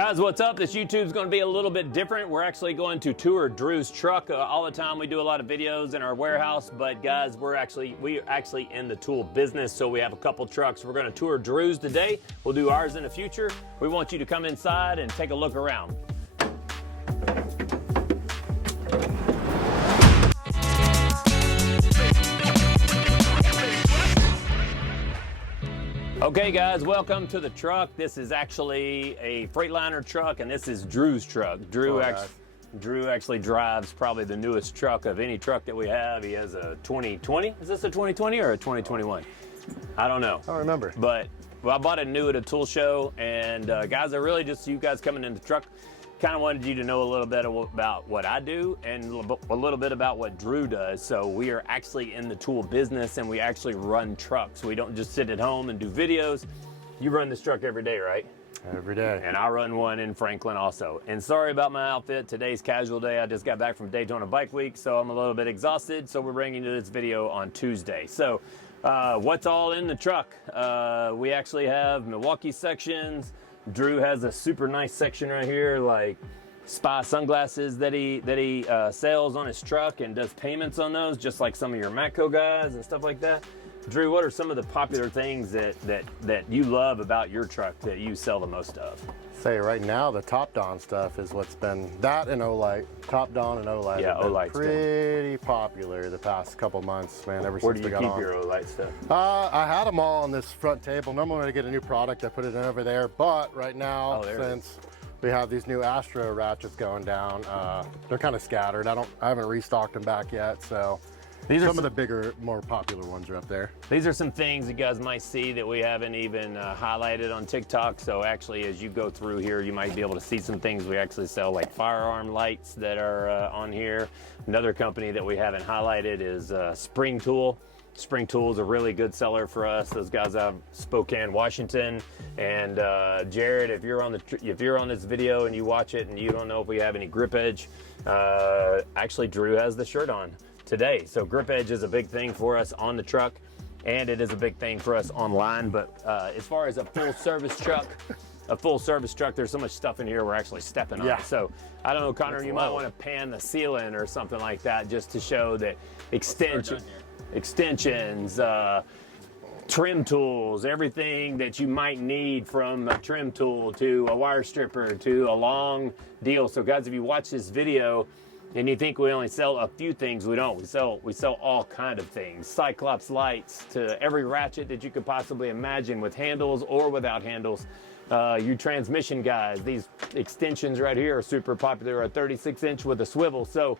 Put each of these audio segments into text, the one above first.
Guys, what's up? This YouTube's going to be a little bit different. We're actually going to tour Drew's truck. All the time we do a lot of videos in our warehouse, but guys, we're actually in the tool business, so we have a couple trucks. We're going to tour Drew's today. We'll do ours in the future. We want you to come inside and take a look around. Okay guys, welcome to the truck. This is actually a Freightliner truck, and this is Drew's truck. Drew actually drives probably the newest truck of any truck that we have. He has a 2020. Is this a 2020 or a 2021? I don't know. I don't remember. But well, I bought it new at a tool show, and guys, I really just, you guys coming in the truck, kind of wanted you to know a little bit about what I do and a little bit about what Drew does. So we are actually in the tool business, and we actually run trucks. We don't just sit at home and do videos. You run this truck every day, right? Every day. And I run one in Franklin also. And sorry about my outfit. Today's casual day. I just got back from Daytona Bike Week, so I'm a little bit exhausted. So we're bringing you this video on Tuesday. So what's all in the truck? We actually have Milwaukee sections. Drew has a super nice section right here, like Spy sunglasses that he sells on his truck and does payments on those, just like some of your Matco guys and stuff like that. Drew, what are some of the popular things that you love about your truck that you sell the most of? Say right now, the Top Don stuff is what's been, that and O-Light, Top Don and O-Light have been pretty popular the past couple months, man, ever since we got on. Where do you keep your O-Light stuff? I had them all on this front table. Normally when I get a new product, I put it in over there, but right now, since we have these new Astro ratchets going down, they're kind of scattered. I haven't restocked them back yet, so. These are some of the bigger, more popular ones are up there. These are some things you guys might see that we haven't even highlighted on TikTok. So actually, as you go through here, you might be able to see some things we actually sell, like firearm lights that are on here. Another company that we haven't highlighted is Spring Tool. Spring Tool is a really good seller for us. Those guys out of Spokane, Washington. And Jared, if you're on this video and you watch it and you don't know if we have any grip edge, actually Drew has the shirt on today. So grip edge is a big thing for us on the truck, and it is a big thing for us online. But as far as a full service truck, there's so much stuff in here we're actually stepping on. So I don't know, Connor, you might want to pan the ceiling or something like that just to show that extensions, trim tools, everything that you might need, from a trim tool to a wire stripper to a long deal. So guys, if you watch this video and you think we only sell a few things, we don't. We sell all kind of things. Cyclops lights to every ratchet that you could possibly imagine, with handles or without handles. You transmission guys, these extensions right here are super popular, a 36-inch with a swivel. So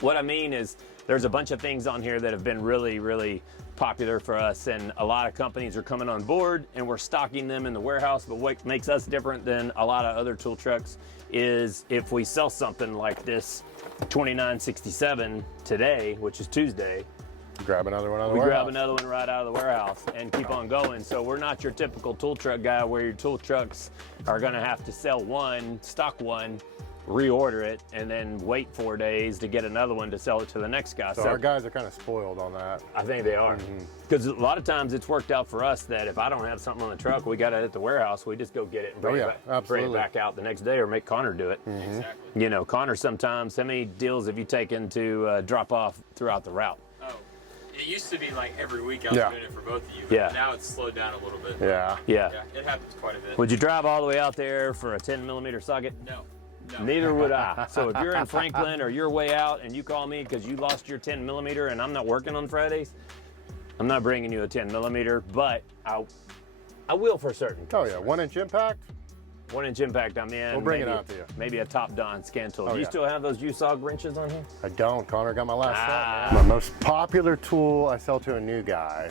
what I mean is there's a bunch of things on here that have been really, really popular for us, and a lot of companies are coming on board, and we're stocking them in the warehouse. But what makes us different than a lot of other tool trucks is if we sell something like this 2967 today, which is Tuesday, grab another one out of the warehouse. warehouse. Grab another one right out of the warehouse and keep on going. So we're not your typical tool truck guy where your tool trucks are going to have to sell one, stock one, reorder it, and then wait 4 days to get another one to sell it to the next guy. So our guys are kind of spoiled on that. I think they are. Because a lot of times it's worked out for us that if I don't have something on the truck, we got it at the warehouse, we just go get it and bring it back out the next day, or make Connor do it. Exactly. You know, Connor sometimes, how many deals have you taken to drop off throughout the route? Oh, it used to be like every week I was doing it for both of you. Yeah. Now it's slowed down a little bit. Yeah. It happens quite a bit. Would you drive all the way out there for a 10mm socket? No. Neither would I. So if you're in Franklin or you're way out and you call me because you lost your 10mm and I'm not working on Fridays, I'm not bringing you a 10mm, but I will for certain. Oh yeah, 1-inch impact? 1-inch impact I'm in. We'll bring it out to you. Maybe a Top Don scan tool. Do you still have those USOG wrenches on here? I don't. Connor got my last set. My most popular tool I sell to a new guy.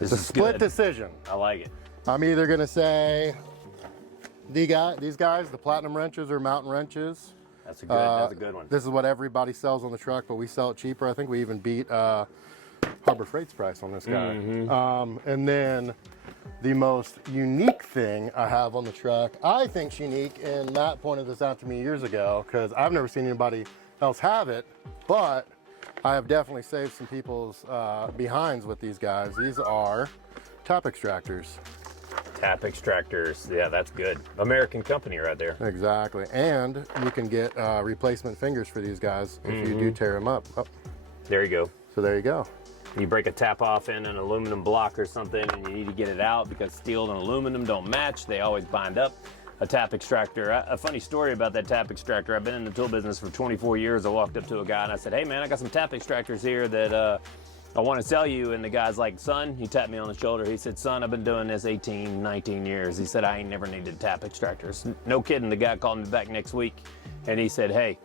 It's a split decision. I like it. I'm either going to say these guys, the Platinum wrenches or Mountain wrenches. That's a good one. This is what everybody sells on the truck, but we sell it cheaper. I think we even beat Harbor Freight's price on this guy. And then the most unique thing I have on the truck, I think's unique, and Matt pointed this out to me years ago because I've never seen anybody else have it, but I have definitely saved some people's behinds with these guys. These are tap extractors. Tap extractors. Yeah, that's good. American company right there. Exactly. And you can get replacement fingers for these guys if you do tear them up. Oh, There you go. so there you go. You break a tap off in an aluminum block or something and you need to get it out because steel and aluminum don't match. They always bind up. A tap extractor. A funny story about that tap extractor. I've been in the tool business for 24 years. I walked up to a guy and I said, hey man, I got some tap extractors here that I want to sell you. And the guy's like, son, he tapped me on the shoulder. He said, son, I've been doing this 18, 19 years. He said, I ain't never needed tap extractors. No kidding. The guy called me back next week and he said, hey,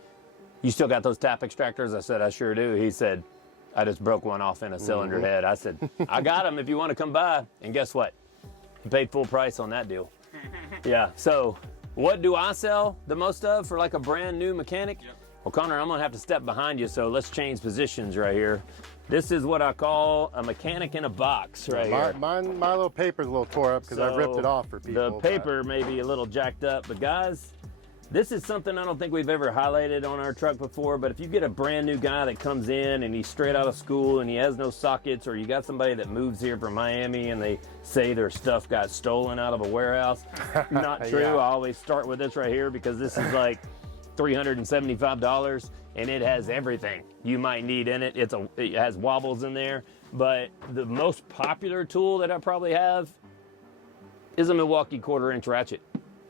you still got those tap extractors? I said, I sure do. He said, I just broke one off in a cylinder head. I said, I got them if you want to come by. And guess what? He paid full price on that deal. Yeah. So what do I sell the most of for like a brand new mechanic? Yep. Well, Connor, I'm going to have to step behind you. So let's change positions right here. This is what I call a mechanic in a box right here. My little paper's a little tore up because I've ripped it off for people. The paper may be a little jacked up, but guys, this is something I don't think we've ever highlighted on our truck before, but if you get a brand new guy that comes in and he's straight out of school and he has no sockets, or you got somebody that moves here from Miami and they say their stuff got stolen out of a warehouse, not true. Yeah. I always start with this right here because this is like $375 and it has everything you might need in it. It has wobbles in there, but the most popular tool that I probably have is a Milwaukee 1/4-inch ratchet.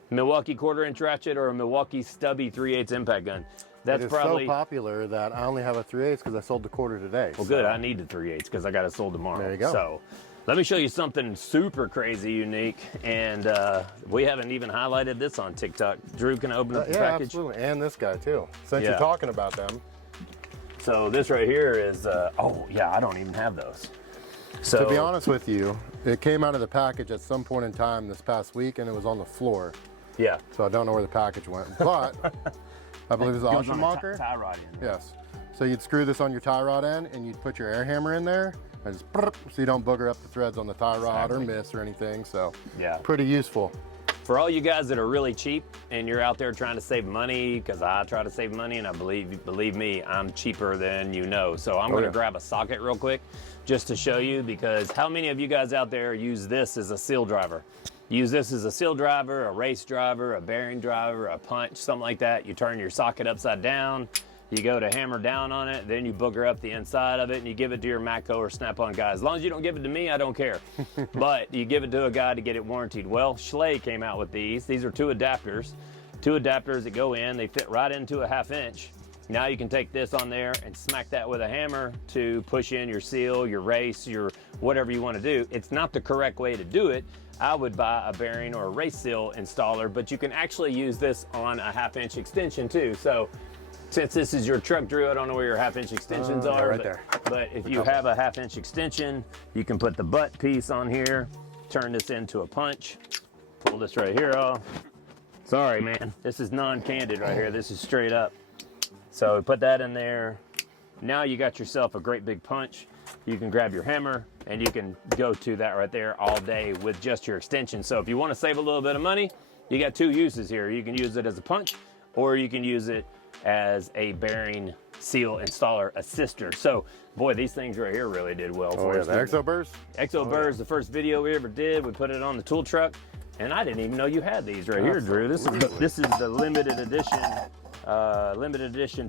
Milwaukee 1/4-inch ratchet or a Milwaukee stubby 3/8 impact gun. That's It is probably so popular that I only have a 3/8 because I sold the 1/4 today. well. Good, I need the 3/8 because I got it sold tomorrow. There you go. So let me show you something super crazy unique, and we haven't even highlighted this on TikTok. Drew, can I open up the yeah, package? absolutely. And this guy too. Since Yeah. you're talking about them. So this right here is oh yeah, I don't even have those. So To be honest with you, it came out of the package at some point in time this past week and it was on the floor. yeah, So I don't know where the package went. But I believe it's an goes auction on a marker. tie rod in there. Yes. So you'd screw this on your tie rod end and you'd put your air hammer in there and just so you don't booger up the threads on the tie rod or miss or anything. So Yeah. pretty useful. For all you guys that are really cheap and you're out there trying to save money, because I try to save money and I believe me, I'm cheaper than you know. So I'm going to yeah. grab a socket real quick just to show you, because how many of you guys out there use this as a seal driver? Use this as a seal driver, a race driver, a bearing driver, a punch, something like that. You turn your socket upside down, you go to hammer down on it, then you booger up the inside of it and you give it to your Matco or Snap-on guy. As long as you don't give it to me, I don't care. But you give it to a guy to get it warranted. Well, Schley came out with these. These are two adapters that go in. They fit right into a 1/2 inch. Now you can take this on there and smack that with a hammer to push in your seal, your race, your whatever you want to do. It's not the correct way to do it. I would buy a bearing or a race seal installer, but you can actually use this on a 1/2 inch extension too. So since this is your truck, Drew, I don't know where your 1/2 inch extensions Yeah, are, right but, there. but if you have a 1/2 inch extension, you can put the butt piece on here, turn this into a punch, pull this right here off. Sorry, man, this is non-candid right here. This is straight up. So put that in there. Now you got yourself a great big punch. You can grab your hammer and you can go to that right there all day with just your extension. So if you want to save a little bit of money, you got two uses here. You can use it as a punch, or you can use it as a bearing seal installer assister. So boy, these things right here really did well for us. The Exo Burst? Exo Burrs, the first video we ever did. We put it on the tool truck, and I didn't even know you had these right here, Drew. This is the limited edition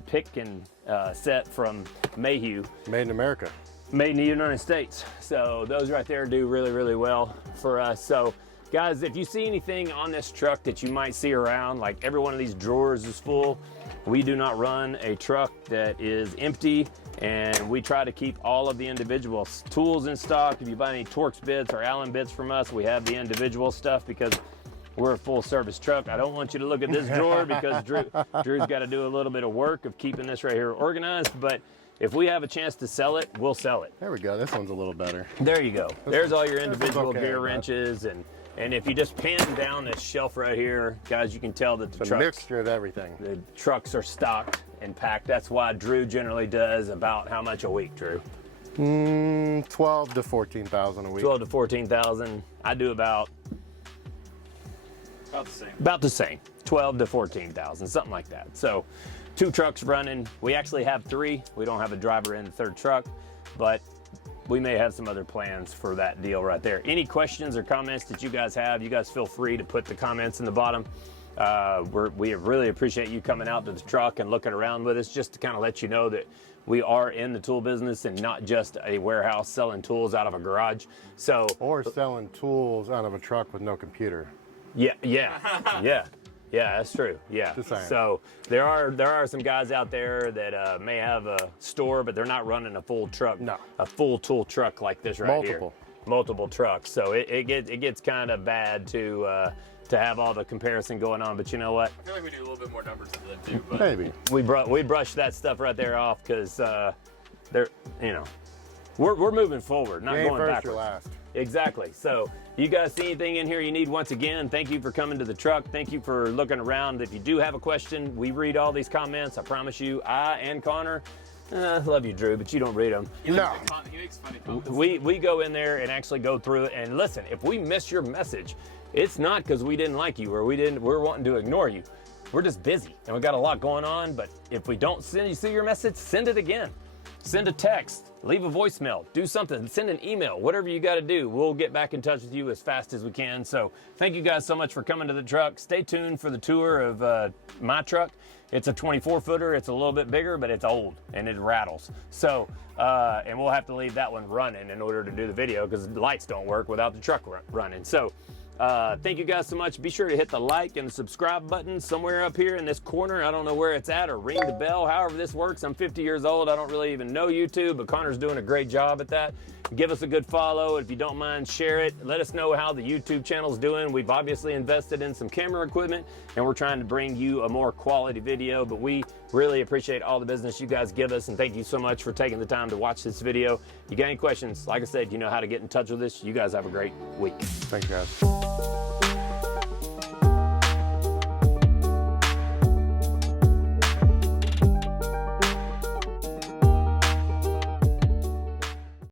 pick and set from Mayhew. Made in America. Made in the United States. So those right there do really, really well for us. So guys, if you see anything on this truck that you might see around, like every one of these drawers is full, we do not run a truck that is empty, and we try to keep all of the individual tools in stock. If you buy any Torx bits or Allen bits from us, we have the individual stuff because we're a full service truck. I don't want you to look at this drawer because Drew's got to do a little bit of work of keeping this right here organized, but if we have a chance to sell it, we'll sell it. There we go. This one's a little better. There you go. There's all your individual okay, gear but- wrenches, and if you just pan down this shelf right here, guys, you can tell that It's a mixture of everything. the trucks are stocked and packed. That's why Drew generally does about how much a week, Drew? 12 to 14,000 a week. 12 to 14,000. I do about the same. 12 to 14,000, something like that. So 2 trucks running. We actually have 3. We don't have a driver in the 3rd truck, but we may have some other plans for that deal right there. Any questions or comments that you guys have, you guys feel free to put the comments in the bottom. We really appreciate you coming out to the truck and looking around with us, just to kind of let you know that we are in the tool business and not just a warehouse selling tools out of a garage. So, or selling tools out of a truck with no computer. Yeah, that's true. Yeah. Just saying. So there are some guys out there that may have a store, but they're not running a full truck, a full tool truck like this right here. Multiple trucks. So it gets kind of bad to have all the comparison going on. But you know what? I feel like we need a little bit more numbers than that too. But Maybe. We brushed that stuff right there off because they're, you know, we're moving forward, not going first backwards. or last. Exactly. So you guys see anything in here you need, once again, thank you for coming to the truck. Thank you for looking around. If you do have a question, we read all these comments. I promise you, I and Connor, love you, Drew, but you don't read them. No. He makes funny comments. We go in there and actually go through it. And listen, if we miss your message, it's not because we didn't like you or we're wanting to ignore you. We're just busy and we got a lot going on. But if we don't see your message, send it again. Send a text, leave a voicemail, do something, send an email, whatever you got to do. We'll get back in touch with you as fast as we can. So thank you guys so much for coming to the truck. Stay tuned for the tour of my truck. It's a 24-footer. It's a little bit bigger, but it's old and it rattles. So, and we'll have to leave that one running in order to do the video because the lights don't work without the truck running. So thank you guys so much. Be sure to hit the like and the subscribe button somewhere up here in this corner. I don't know where it's at, or ring the bell, however this works. I'm 50 years old. I don't really even know YouTube, but Connor's doing a great job at that. Give us a good follow. If you don't mind, share it. Let us know how the YouTube channel's doing. We've obviously invested in some camera equipment and we're trying to bring you a more quality video, but we really appreciate all the business you guys give us, and thank you so much for taking the time to watch this video. You got any questions? Like I said, you know how to get in touch with us. You guys have a great week. Thanks, guys.